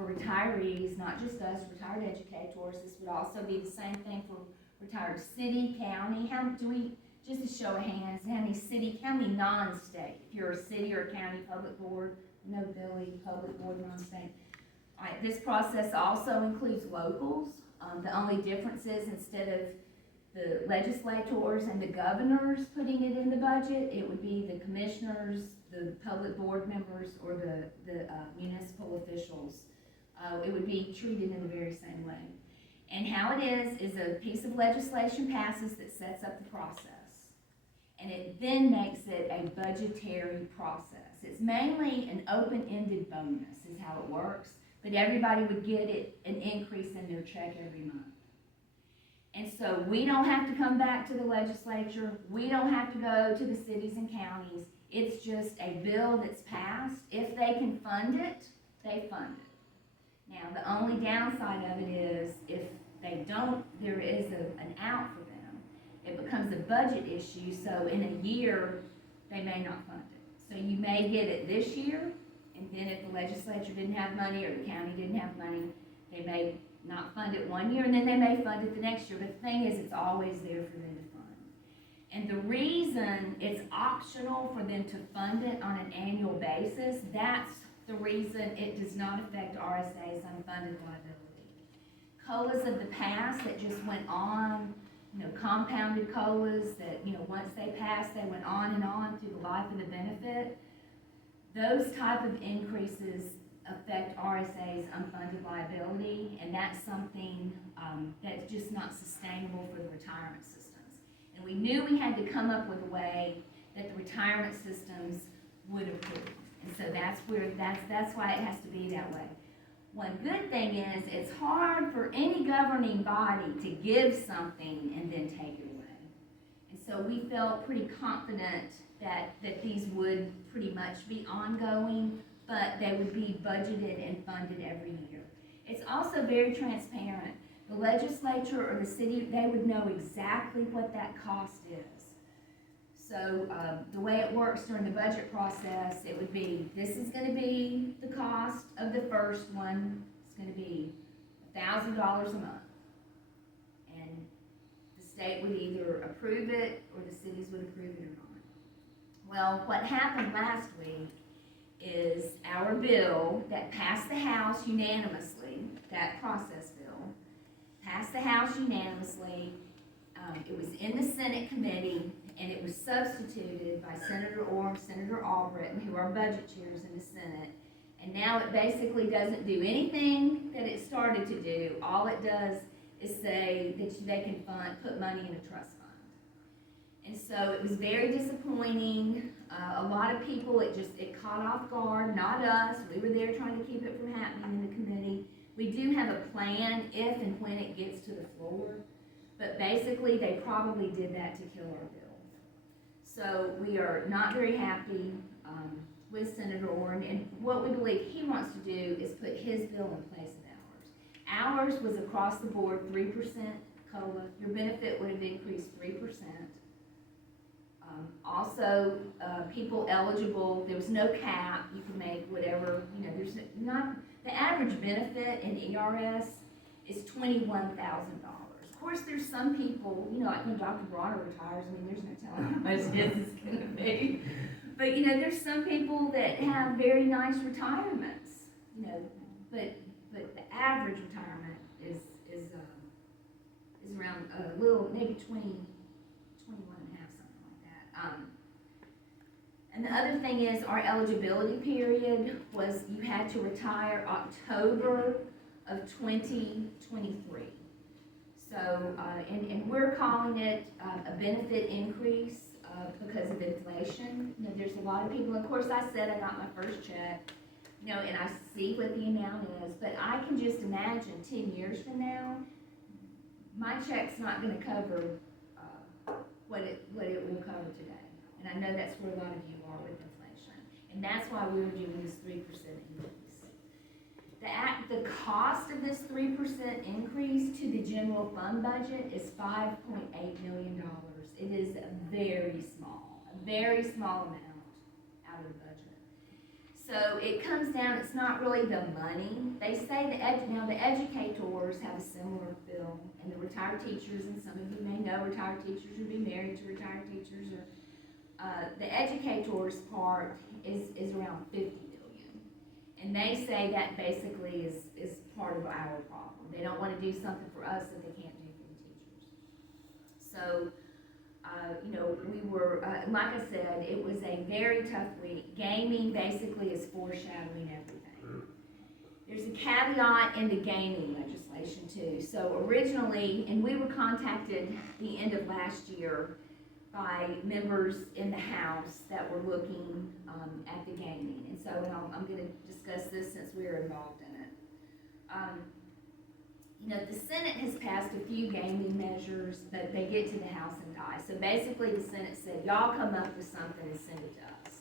for retirees, not just us, retired educators. This would also be the same thing for retired city, county. How do we, just a show of hands, how many non-state? If you're a city or county public board, no Billy, public board, non-state. All right, this process also includes locals. The only difference is instead of the legislators and the governors putting it in the budget, it would be the commissioners, the public board members, or the municipal officials. It would be treated in the very same way. And how it is a piece of legislation passes that sets up the process. And it then makes it a budgetary process. It's mainly an open-ended bonus is how it works, but everybody would get an increase in their check every month. And so we don't have to come back to the legislature. We don't have to go to the cities and counties. It's just a bill that's passed. If they can fund it, they fund it. Now, the only downside of it is if they don't, there is an out for them. It becomes a budget issue, so in a year, they may not fund it. So you may get it this year, and then if the legislature didn't have money or the county didn't have money, they may not fund it one year, and then they may fund it the next year. But the thing is, it's always there for them to fund. And the reason it's optional for them to fund it on an annual basis, that's the reason it does not affect RSA's unfunded liability. COLAs of the past that just went on, compounded COLAs that, once they passed, they went on and on through the life of the benefit. Those type of increases affect RSA's unfunded liability, and that's something that's just not sustainable for the retirement systems. And we knew we had to come up with a way that the retirement systems would approve. And so that's why it has to be that way. One good thing is it's hard for any governing body to give something and then take it away. And so we felt pretty confident that these would pretty much be ongoing, but they would be budgeted and funded every year. It's also very transparent. The legislature or the city, they would know exactly what that cost is. So the way it works during the budget process, it would be, this is going to be the cost of the first one. It's going to be $1,000 a month. And the state would either approve it or the cities would approve it or not. Well, what happened last week is our bill that passed the House unanimously, that process bill, passed the House unanimously. It was in the Senate committee, and it was substituted by Senator Orr, Senator Albritton, who are budget chairs in the Senate. And now it basically doesn't do anything that it started to do. All it does is say that they can put money in a trust fund. And so it was very disappointing. A lot of people, it caught off guard, not us. We were there trying to keep it from happening in the committee. We do have a plan if and when it gets to the floor, but basically they probably did that to kill our bill. So we are not very happy with Senator Orr, and what we believe he wants to do is put his bill in place of ours. Ours was across the board 3% COLA. Your benefit would have increased 3%. Also, people eligible, there was no cap. You can make whatever, there's not, the average benefit in ERS is $21,000. Of course, there's some people, like when Dr. Bronner retires, there's no telling how much his is going to be. But, there's some people that have very nice retirements, but the average retirement is around a little, maybe 21 and a half, something like that. And the other thing is our eligibility period was you had to retire October of 2023. So, and we're calling it a benefit increase because of inflation. There's a lot of people, of course I said I got my first check, and I see what the amount is, but I can just imagine 10 years from now, my check's not going to cover what it will cover today. And I know that's where a lot of you are with inflation. And that's why we were doing this 3% increase. The cost of this 3% increase to the general fund budget is $5.8 million. It is very small amount out of the budget. So it comes down, it's not really the money. They say now the educators have a similar bill, and the retired teachers, and some of you may know retired teachers or be married to retired teachers, or the educators part is around 50 million. And they say that basically is part of our problem. They don't want to do something for us that they can't do for the teachers. So, we were, like I said, it was a very tough week. Gaming basically is foreshadowing everything. There's a caveat in the gaming legislation too. So originally, and we were contacted the end of last year by members in the House that were looking at the gaming. And so I'm going to discuss this since we're involved in it. The Senate has passed a few gaming measures, but they get to the House and die. So basically the Senate said, y'all come up with something and send it to us.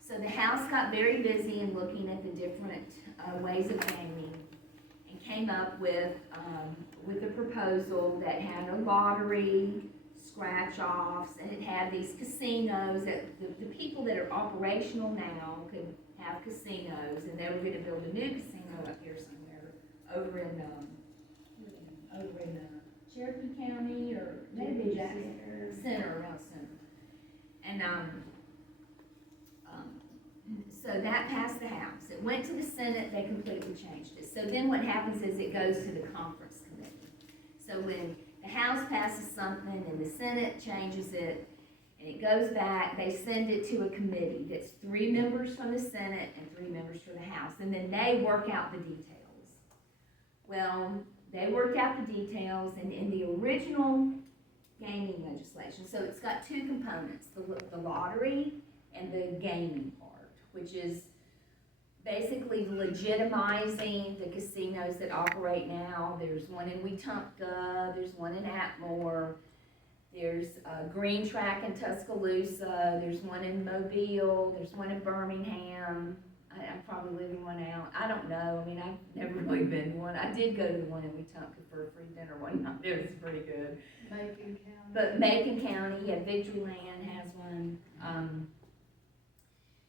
So the House got very busy in looking at the different ways of gaming and came up with a proposal that had a lottery, scratch-offs, and it had these casinos that the people that are operational now could have casinos, and they were going to build a new casino up here somewhere over in Cherokee County, or maybe Jackson Center, around Center. And so that passed the House. It went to the Senate, they completely changed it. So then what happens is it goes to the conference committee. So when the House passes something and the Senate changes it, and it goes back, they send it to a committee that's 3 members from the Senate and 3 members from the House, and then they work out the details. Well, they worked out the details, and in the original gaming legislation, so it's got 2 components, the lottery and the gaming part, which is basically legitimizing the casinos that operate now. There's one in Wetumpka, there's one in Atmore, there's Green Track in Tuscaloosa, there's one in Mobile, there's one in Birmingham. I'm probably leaving one out. I don't know. I mean, I've never really been to one. I did go to the one in Wetumpka for a free dinner one night. It was pretty good. Macon County. But Macon County, yeah, Victoryland has one.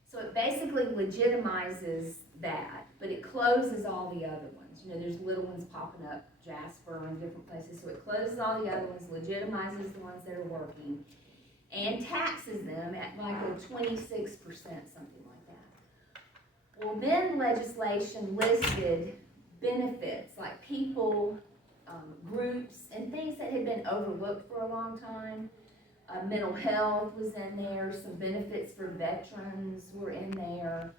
So it basically legitimizes that, but it closes all the other ones. There's little ones popping up, Jasper and different places. So it closes all the other ones, legitimizes the ones that are working, and taxes them at like a 26%, something like that. Well, then legislation listed benefits, like people, groups, and things that had been overlooked for a long time. Mental health was in there, some benefits for veterans were in there.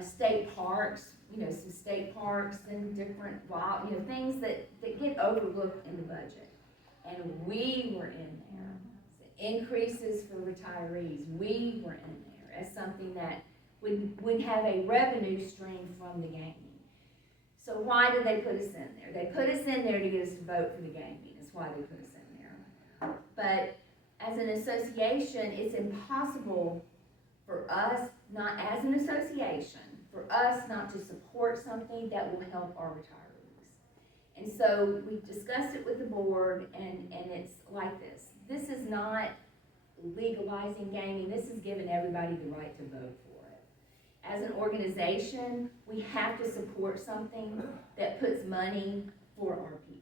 State parks, some state parks and different wild, things that get overlooked in the budget. And we were in there. So increases for retirees, we were in there as something that would have a revenue stream from the gaming. So why did they put us in there? They put us in there to get us to vote for the gaming. That's why they put us in there. But as an association, it's impossible for us, not as an association, for us not to support something that will help our retirees. And so we discussed it with the board, and it's like this. This is not legalizing gaming. This is giving everybody the right to vote for it. As an organization, we have to support something that puts money for our people.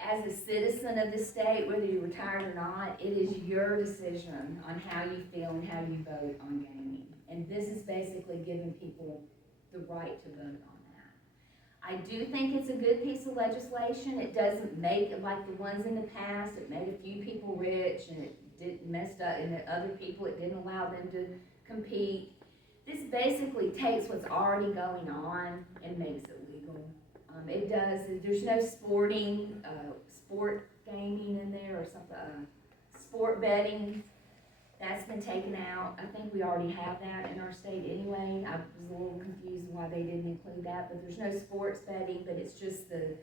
As a citizen of the state, whether you're retired or not, it is your decision on how you feel and how you vote on gaming. And this is basically giving people the right to vote on that. I do think it's a good piece of legislation. It doesn't make it like the ones in the past. It made a few people rich, and it messed up, and other people, it didn't allow them to compete. This basically takes what's already going on and makes it legal. It does, there's no sport gaming in there or something, sport betting, that's been taken out. I think we already have that in our state anyway. I was a little confused why they didn't include that, but there's no sports betting, but it's just the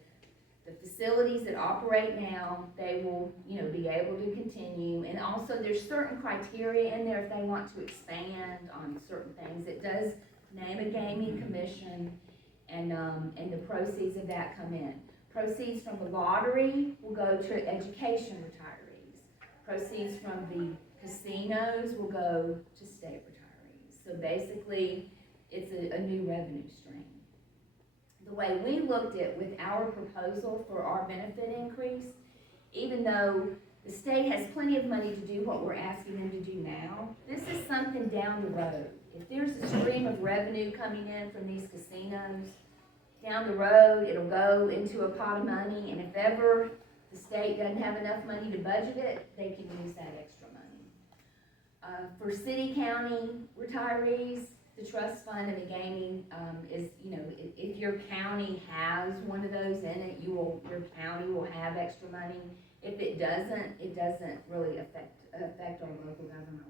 facilities that operate now, they will, be able to continue. And also there's certain criteria in there if they want to expand on certain things. It does name a gaming commission, and the proceeds of that come in. Proceeds from the lottery will go to education retirees. Proceeds from the casinos will go to state retirees. So basically, it's a new revenue stream. The way we looked at with our proposal for our benefit increase, even though the state has plenty of money to do what we're asking them to do now, this is something down the road. If there's a stream of revenue coming in from these casinos, down the road, it'll go into a pot of money, and if ever the state doesn't have enough money to budget it, they can use that extra money. For city, county retirees, the trust fund and the gaming is, if your county has one of those in it, your county will have extra money. If it doesn't really affect our local government